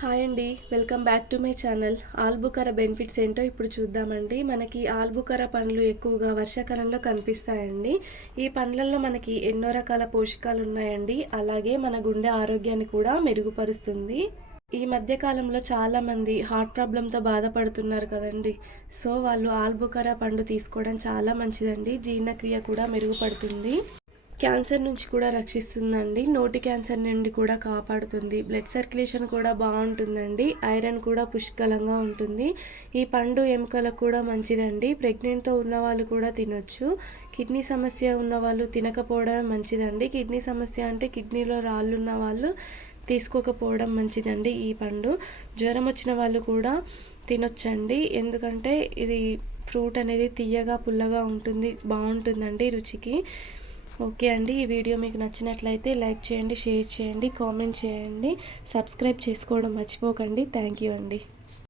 Hi అండి. Welcome back to my channel. ఆల్బుకర benefits ఏంటో ఇప్పుడు చూద్దామండి. మనకి ఆల్బుకర పండ్లు ఎక్కువగా వర్షాకాలంలో కనిపిస్తాయండి. ఈ పండ్లల్లో మనకి ఎన్నో రకాల పోషకాలు ఉన్నాయండి. అలాగే మన గుండె ఆరోగ్యాన్ని కూడా మెరుగుపరుస్తుంది. ఈ మధ్య కాలంలో చాలామంది హార్ట్ ప్రాబ్లమ్‌తో బాధపడుతున్నారు కదండీ! సో, వాళ్ళు ఆల్బుకర పండు తీసుకోవడం చాలా మంచిదండి. జీర్ణక్రియ కూడా మెరుగుపడుతుంది. క్యాన్సర్ నుంచి కూడా రక్షిస్తుందండి. నోటి క్యాన్సర్ నుండి కూడా కాపాడుతుంది. బ్లడ్ సర్క్యులేషన్ కూడా బావుంటుందండి. ఐరన్ కూడా పుష్కలంగా ఉంటుంది. ఈ పండు ఎముకలకు కూడా మంచిదండి. ప్రెగ్నెంట్‌తో ఉన్నవాళ్ళు కూడా తినొచ్చు. కిడ్నీ సమస్య ఉన్నవాళ్ళు తినకపోవడం మంచిదండి. కిడ్నీ సమస్య అంటే కిడ్నీలో రాళ్ళున్న వాళ్ళు తీసుకోకపోవడం మంచిదండి ఈ పండు. జ్వరం వచ్చిన వాళ్ళు కూడా తినొచ్చండి. ఎందుకంటే ఇది ఫ్రూట్ అనేది తియ్యగా, పుల్లగా ఉంటుంది. బావుంటుందండి రుచికి. ఓకే అండి. ఈ వీడియో మీకు నచ్చినట్లయితే లైక్ చేయండి, షేర్ చేయండి, కామెంట్ చేయండి, సబ్స్క్రైబ్ చేసుకోవడం మర్చిపోకండి. థ్యాంక్ యూ అండి.